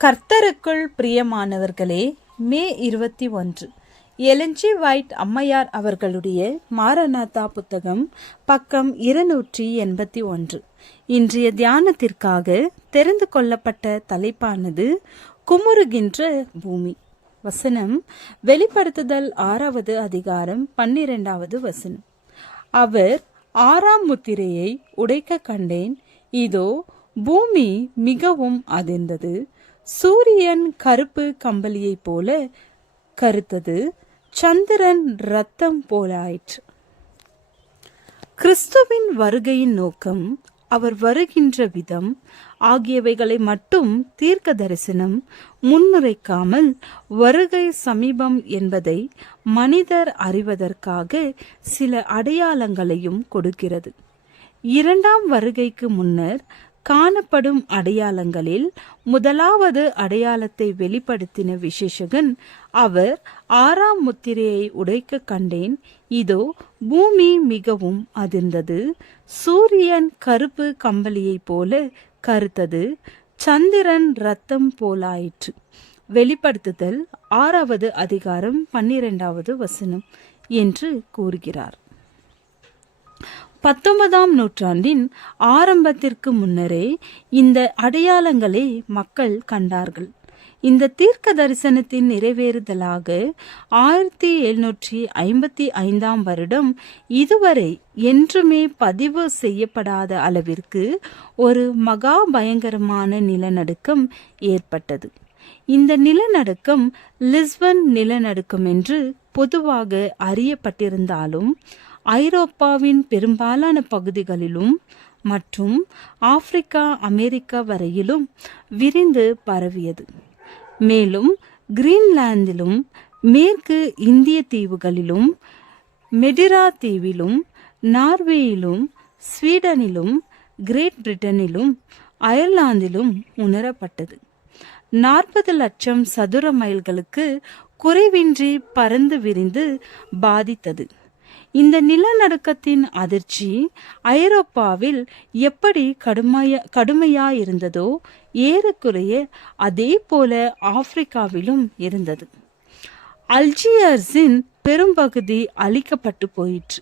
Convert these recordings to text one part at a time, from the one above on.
கர்த்தருக்குள் பிரியமானவர்களே, மே 21 எலஞ்சி வைட் அம்மையார் அவர்களுடைய மாரநாதா புத்தகம், பக்கம் 281. இன்றைய தியானத்திற்காக தெரிந்து கொள்ளப்பட்ட தலைப்பானது குமுறுகின்ற பூமி. வசனம் வெளிப்படுத்துதல் 6வது அதிகாரம் 12வது வசனம். அவர் 6ஆம் முத்திரையை உடைக்க கண்டேன். இதோ பூமி மிகவும் அதிர்ந்தது. சூரியன் கருப்பு கம்பளியைப் போல கருத்தது. சந்திரன் இரத்தம் போலாயிற்று. கிறிஸ்துவின் வருகையின் நோக்கம், அவர் வருகின்ற விதம் ஆகியவைகளை மட்டும் தீர்க்க தரிசனம் முன்னுரைக்காமல், வருகை சமீபம் என்பதை மனிதர் அறிவதற்காக சில அடையாளங்களையும் கொடுக்கிறது. 2ஆம் வருகைக்கு முன்னர் காணப்படும் அடையாளங்களில் முதலாவது அடையாளத்தை வெளிப்படுத்தின விசேஷகன், அவர் 6ஆம் முத்திரையை உடைக்க கண்டேன். இதோ பூமி மிகவும் அதிர்ந்தது. சூரியன் கருப்பு கம்பளியைப் போல கருத்தது. சந்திரன் இரத்தம் போலாயிற்று. வெளிப்படுத்துதல் 6வது அதிகாரம் 12வது வசனம் என்று கூறுகிறார். 19ஆம் நூற்றாண்டின் ஆரம்பத்திற்கு முன்னரே இந்த அடையாளங்களை மக்கள் கண்டார்கள். இந்த தீர்க்க தரிசனத்தின் நிறைவேறுதலாக 1755ஆம் வருடம் இதுவரை என்றுமே பதிவு செய்யப்படாத அளவிற்கு ஒரு மகா பயங்கரமான நிலநடுக்கம் ஏற்பட்டது. இந்த நிலநடுக்கம் லிஸ்பன் நிலநடுக்கம் என்று பொதுவாக அறியப்பட்டிருந்தாலும், ஐரோப்பாவின் பெரும்பாலான பகுதிகளிலும் மற்றும் ஆப்பிரிக்கா, அமெரிக்கா வரையிலும் விரிந்து பரவியது. மேலும் கிரீன்லாந்திலும், மேற்கு இந்திய தீவுகளிலும், மெடிரா தீவிலும், நார்வேயிலும், ஸ்வீடனிலும், கிரேட் பிரிட்டனிலும், அயர்லாந்திலும் உணரப்பட்டது. 40 லட்சம் சதுர மைல்களுக்கு குறைவின்றி பறந்து விரிந்து பாதித்தது. இந்த நிலநடுக்கத்தின் அதிர்ச்சி ஐரோப்பாவில் எப்படி கடுமையாயிருந்ததோ, ஏறக்குறைய அதே போல ஆப்பிரிக்காவிலும் இருந்தது. அல்ஜியர்ஸின் பெரும்பகுதி அழிக்கப்பட்டு போயிற்று.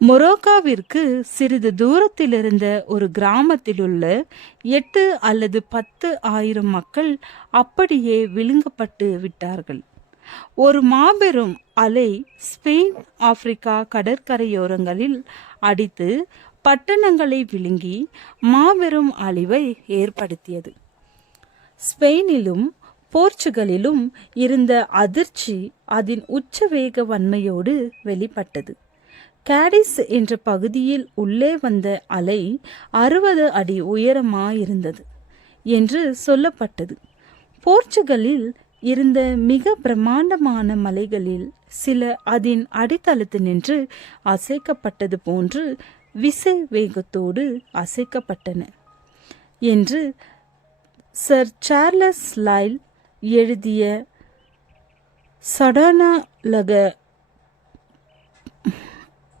மொரோக்காவிற்கு சிறிது தூரத்தில் இருந்த ஒரு கிராமத்திலுள்ள 8 அல்லது 10 ஆயிரம் மக்கள் அப்படியே விழுங்கப்பட்டு விட்டார்கள். ஒரு மாபெரும் அலை ஸ்பெயின், ஆப்பிரிக்கா கடற்கரையோரங்களில் அடித்து பட்டணங்களை விழுங்கி மாபெரும் அழிவை ஏற்படுத்தியது. ஸ்பெயினிலும் போர்ச்சுகலிலும் இருந்த அதிர்ச்சி அதன் உச்சவேக வன்மையோடு வெளிப்பட்டது. காடிஸ் என்ற பகுதியில் உள்ளே வந்த அலை 60 அடி உயரமாயிருந்தது என்று சொல்லப்பட்டது. போர்ச்சுகலில் இருந்த மிக பிரமாண்டமான மலைகளில் சில அதன் அடித்தளத்து நின்று அசைக்கப்பட்டது போன்று விசை வேகத்தோடு அசைக்கப்பட்டன என்று சர் சார்லஸ் லைல் எழுதிய சடானலக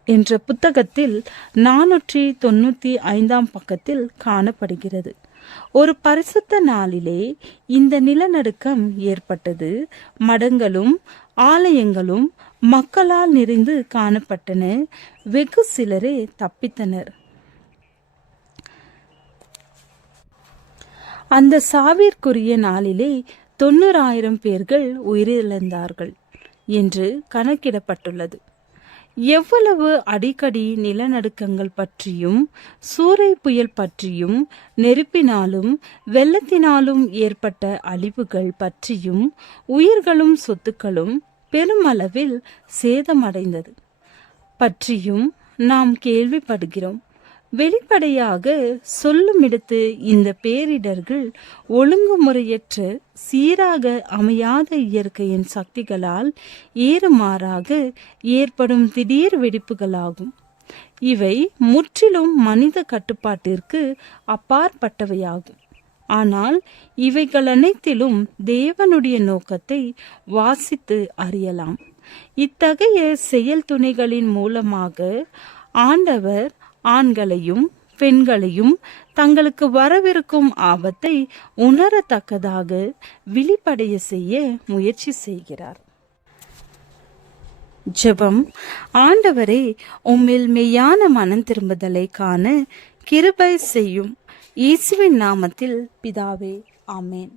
என்ற புத்தகத்தில் 495ஆம் பக்கத்தில் காணப்படுகிறது. ஒரு பரிசுத்த நாளிலே இந்த நிலநடுக்கம் ஏற்பட்டது. மடங்களும் ஆலயங்களும் மக்களால் நிறைந்து காணப்பட்டன. வெகு சிலரே தப்பித்தனர். அந்த சாவிற்குரிய நாளிலே 90,000 பேர்கள் உயிரிழந்தார்கள் என்று கணக்கிடப்பட்டுள்ளது. எவ்வளவு அடிக்கடி நிலநடுக்கங்கள் பற்றியும், சூறை புயல் பற்றியும், நெருப்பினாலும் வெள்ளத்தினாலும் ஏற்பட்ட அழிவுகள் பற்றியும், உயிர்களும் சொத்துக்களும் பெருமளவில் சேதமடைந்தது பற்றியும் நாம் கேள்விப்படுகிறோம். வெளிப்படையாக சொல்லுமிடத்து இந்த பேரிடர்கள் ஒழுங்குமுறையற்ற, சீராக அமையாத இயற்கையின் சக்திகளால் ஏறுமாறாக ஏற்படும் திடீர் வெடிப்புகளாகும். இவை முற்றிலும் மனித கட்டுப்பாட்டிற்கு அப்பாற்பட்டவையாகும். ஆனால் இவைகள் அனைத்திலும் தேவனுடைய நோக்கத்தை வாசித்து அறியலாம். இத்தகைய செயல் துணைகளின் மூலமாக ஆண்டவர் ஆண்களையும் பெண்களையும் தங்களுக்கு வரவிருக்கும் ஆபத்தை உணரத்தக்கதாக விழிப்படைய செய்ய முயற்சி செய்கிறார். ஜெபம். ஆண்டவரே, உம்மில் மெய்யான மனம் திரும்புதலை காண கிருபை செய்யும். இயேசுவின் நாமத்தில் பிதாவே, ஆமேன்.